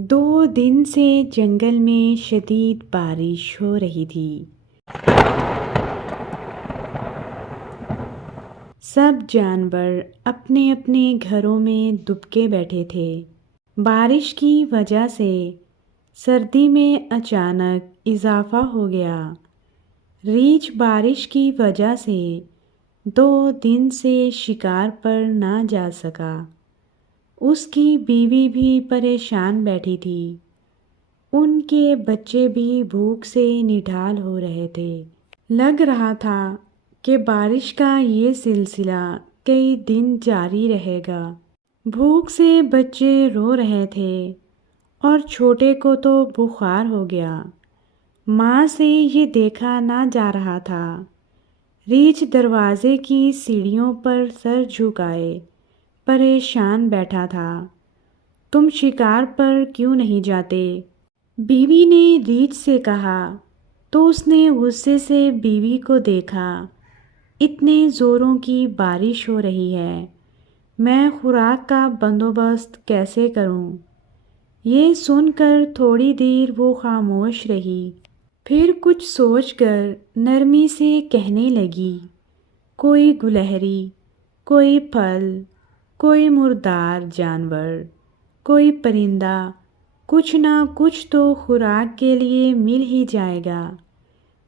2 دن سے جنگل میں شدید بارش ہو رہی تھی۔ سب جانور اپنے اپنے گھروں میں دبکے بیٹھے تھے۔ بارش کی وجہ سے سردی میں اچانک اضافہ ہو گیا۔ ریچھ بارش کی وجہ سے 2 دن سے شکار پر نہ جا سکا۔ اس کی بیوی بھی پریشان بیٹھی تھی۔ ان کے بچے بھی بھوک سے نڈھال ہو رہے تھے۔ لگ رہا تھا کہ بارش کا یہ سلسلہ کئی دن جاری رہے گا۔ بھوک سے بچے رو رہے تھے اور چھوٹے کو تو بخار ہو گیا۔ ماں سے یہ دیکھا نہ جا رہا تھا۔ ریچھ دروازے کی سیڑھیوں پر سر جھکائے پریشان بیٹھا تھا۔ تم شکار پر کیوں نہیں جاتے؟ بیوی نے ریچھ سے کہا تو اس نے غصے سے بیوی کو دیکھا۔ اتنے زوروں کی بارش ہو رہی ہے، میں خوراک کا بندوبست کیسے کروں؟ یہ سن کر تھوڑی دیر وہ خاموش رہی، پھر کچھ سوچ کر نرمی سے کہنے لگی، کوئی گلہری، کوئی پھل، کوئی مردار جانور، کوئی پرندہ، کچھ نہ کچھ تو خوراک کے لیے مل ہی جائے گا۔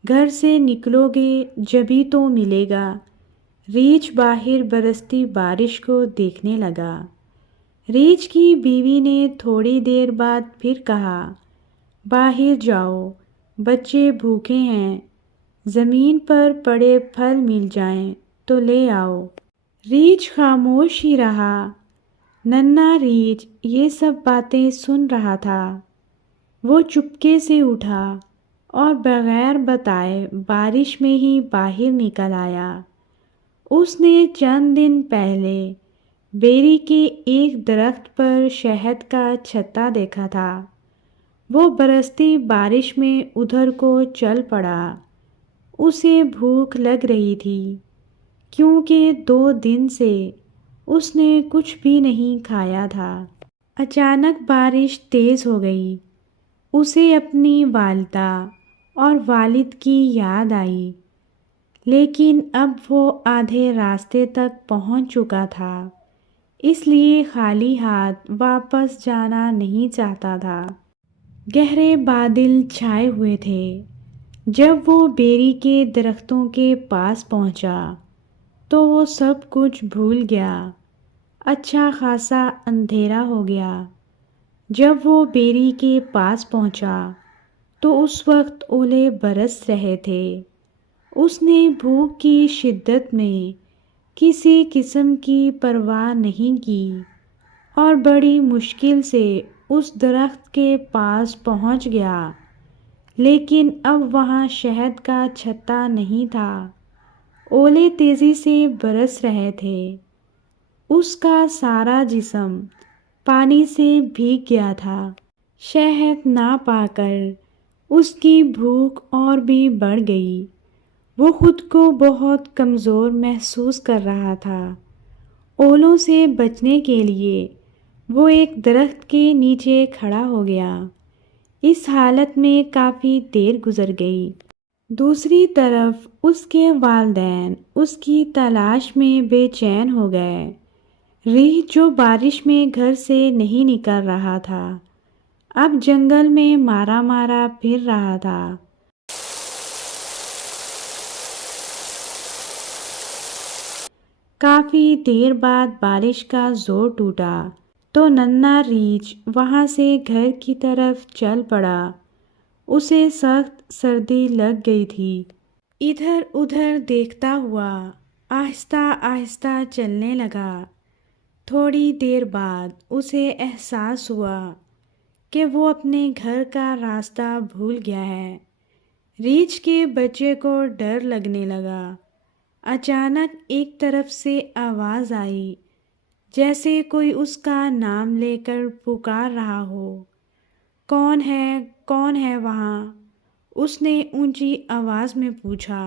گھر سے نکلو گے جبھی تو ملے گا۔ ریچھ باہر برستی بارش کو دیکھنے لگا۔ ریچھ کی بیوی نے تھوڑی دیر بعد پھر کہا، باہر جاؤ، بچے بھوکے ہیں، زمین پر پڑے پھل مل جائیں تو لے آؤ۔ ریچھ خاموش ہی رہا۔ ننھا ریچھ یہ سب باتیں سن رہا تھا۔ وہ چپکے سے اٹھا اور بغیر بتائے بارش میں ہی باہر نکل آیا۔ اس نے چند دن پہلے بیری کے ایک درخت پر شہد کا چھتا دیکھا تھا۔ وہ برستی بارش میں ادھر کو چل پڑا۔ اسے بھوک لگ رہی تھی کیونکہ 2 دن سے اس نے کچھ بھی نہیں کھایا تھا۔ اچانک بارش تیز ہو گئی۔ اسے اپنی والدہ اور والد کی یاد آئی، لیکن اب وہ آدھے راستے تک پہنچ چکا تھا، اس لیے خالی ہاتھ واپس جانا نہیں چاہتا تھا۔ گہرے بادل چھائے ہوئے تھے۔ جب وہ بیری کے درختوں کے پاس پہنچا تو وہ سب کچھ بھول گیا۔ اچھا خاصا اندھیرا ہو گیا۔ جب وہ بیری کے پاس پہنچا تو اس وقت اولے برس رہے تھے۔ اس نے بھوک کی شدت میں کسی قسم کی پرواہ نہیں کی اور بڑی مشکل سے اس درخت کے پاس پہنچ گیا، لیکن اب وہاں شہد کا چھتا نہیں تھا۔ اولے تیزی سے برس رہے تھے۔ اس کا سارا جسم پانی سے بھیگ گیا تھا۔ شہد نہ پا کر اس کی بھوک اور بھی بڑھ گئی۔ وہ خود کو بہت کمزور محسوس کر رہا تھا۔ اولوں سے بچنے کے لیے وہ ایک درخت کے نیچے کھڑا ہو گیا۔ اس حالت میں کافی دیر گزر گئی۔ دوسری طرف اس کے والدین اس کی تلاش میں بے چین ہو گئے۔ ریچھ جو بارش میں گھر سے نہیں نکل رہا تھا، اب جنگل میں مارا مارا پھر رہا تھا۔ کافی دیر بعد بارش کا زور ٹوٹا تو ننھا ریچھ وہاں سے گھر کی طرف چل پڑا۔ اسے سخت سردی لگ گئی تھی۔ ادھر ادھر دیکھتا ہوا آہستہ آہستہ چلنے لگا۔ تھوڑی دیر بعد اسے احساس ہوا کہ وہ اپنے گھر کا راستہ بھول گیا ہے۔ ریچھ کے بچے کو ڈر لگنے لگا۔ اچانک ایک طرف سے آواز آئی، جیسے کوئی اس کا نام لے کر پکار رہا ہو۔ کون ہے وہاں؟ اس نے اونچی آواز میں پوچھا۔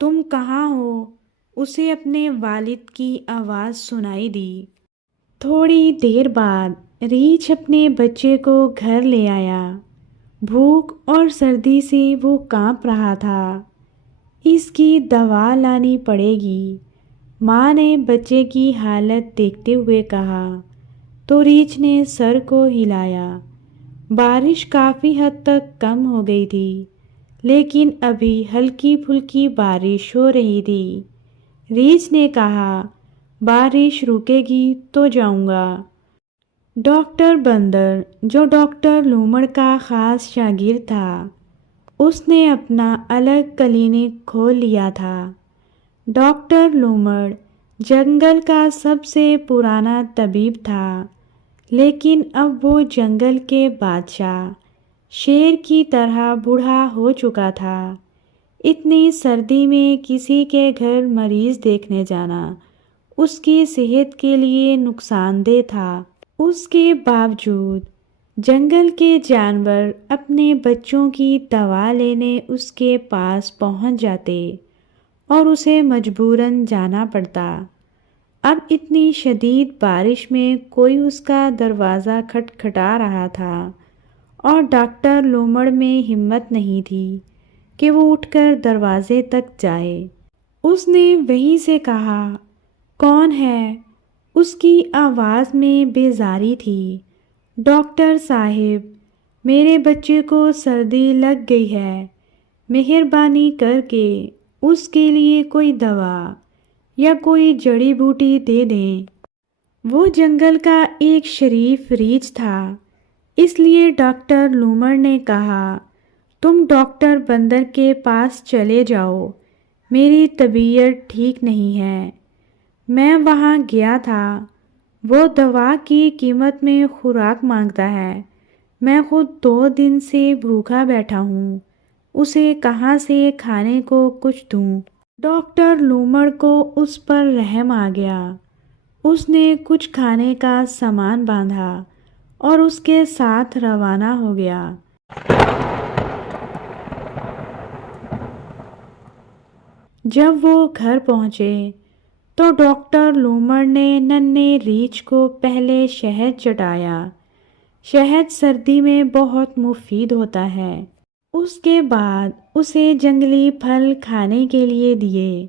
تم کہاں ہو؟ اسے اپنے والد کی آواز سنائی دی۔ تھوڑی دیر بعد ریچھ اپنے بچے کو گھر لے آیا۔ بھوک اور سردی سے وہ کانپ رہا تھا۔ اس کی دوا لانی پڑے گی، ماں نے بچے کی حالت دیکھتے ہوئے کہا تو ریچھ نے سر کو ہلایا۔ بارش کافی حد تک کم ہو گئی تھی، لیکن ابھی ہلکی پھلکی بارش ہو رہی تھی۔ ریچھ نے کہا، بارش رکے گی تو جاؤں گا۔ ڈاکٹر بندر، جو ڈاکٹر لومڑ کا خاص شاگرد تھا، اس نے اپنا الگ کلینک کھول لیا تھا۔ ڈاکٹر لومڑ جنگل کا سب سے پرانا طبیب تھا، لیکن اب وہ جنگل کے بادشاہ شیر کی طرح بوڑھا ہو چکا تھا۔ اتنی سردی میں کسی کے گھر مریض دیکھنے جانا اس کی صحت کے لیے نقصان دہ تھا۔ اس کے باوجود جنگل کے جانور اپنے بچوں کی دوا لینے اس کے پاس پہنچ جاتے اور اسے مجبوراً جانا پڑتا۔ اب اتنی شدید بارش میں کوئی اس کا دروازہ کھٹکھٹا رہا تھا اور ڈاکٹر لومڑ میں ہمت نہیں تھی کہ وہ اٹھ کر دروازے تک جائے۔ اس نے وہیں سے کہا، کون ہے؟ اس کی آواز میں بیزاری تھی۔ ڈاکٹر صاحب، میرے بچے کو سردی لگ گئی ہے، مہربانی کر کے اس کے لیے کوئی دوا یا کوئی جڑی بوٹی دے دیں۔ وہ جنگل کا ایک شریف ریچھ تھا، اس لیے ڈاکٹر لومڑ نے کہا، تم ڈاکٹر بندر کے پاس چلے جاؤ، میری طبیعت ٹھیک نہیں ہے۔ میں وہاں گیا تھا، وہ دوا کی قیمت میں خوراک مانگتا ہے۔ میں خود 2 دن سے بھوکا بیٹھا ہوں، اسے کہاں سے کھانے کو کچھ دوں؟ ڈاکٹر لومڑ کو اس پر رحم آ گیا۔ اس نے کچھ کھانے کا سامان باندھا اور اس کے ساتھ روانہ ہو گیا۔ جب وہ گھر پہنچے تو ڈاکٹر لومڑ نے ننھے ریچھ کو پہلے شہد چٹایا۔ شہد سردی میں بہت مفید ہوتا ہے۔ اس کے بعد اسے جنگلی پھل کھانے کے لیے دیے۔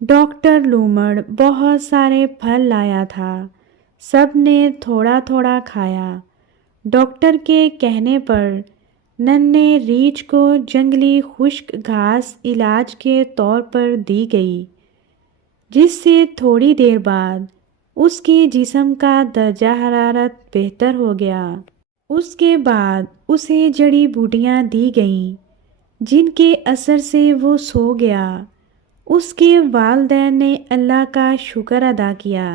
ڈاکٹر لومڑ بہت سارے پھل لایا تھا، سب نے تھوڑا تھوڑا کھایا۔ ڈاکٹر کے کہنے پر ننھے ریچھ کو جنگلی خشک گھاس علاج کے طور پر دی گئی، جس سے تھوڑی دیر بعد اس کے جسم کا درجہ حرارت بہتر ہو گیا۔ اس کے بعد اسے جڑی بوٹیاں دی گئیں، جن کے اثر سے وہ سو گیا۔ اس کے والدین نے اللہ کا شکر ادا کیا۔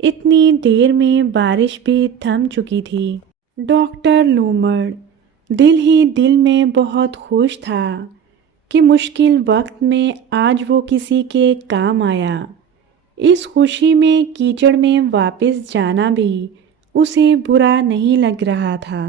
اتنی دیر میں بارش بھی تھم چکی تھی۔ ڈاکٹر لومڑ دل ہی دل میں بہت خوش تھا کہ مشکل وقت میں آج وہ کسی کے کام آیا۔ اس خوشی میں کیچڑ میں واپس جانا بھی اسے برا نہیں لگ رہا تھا۔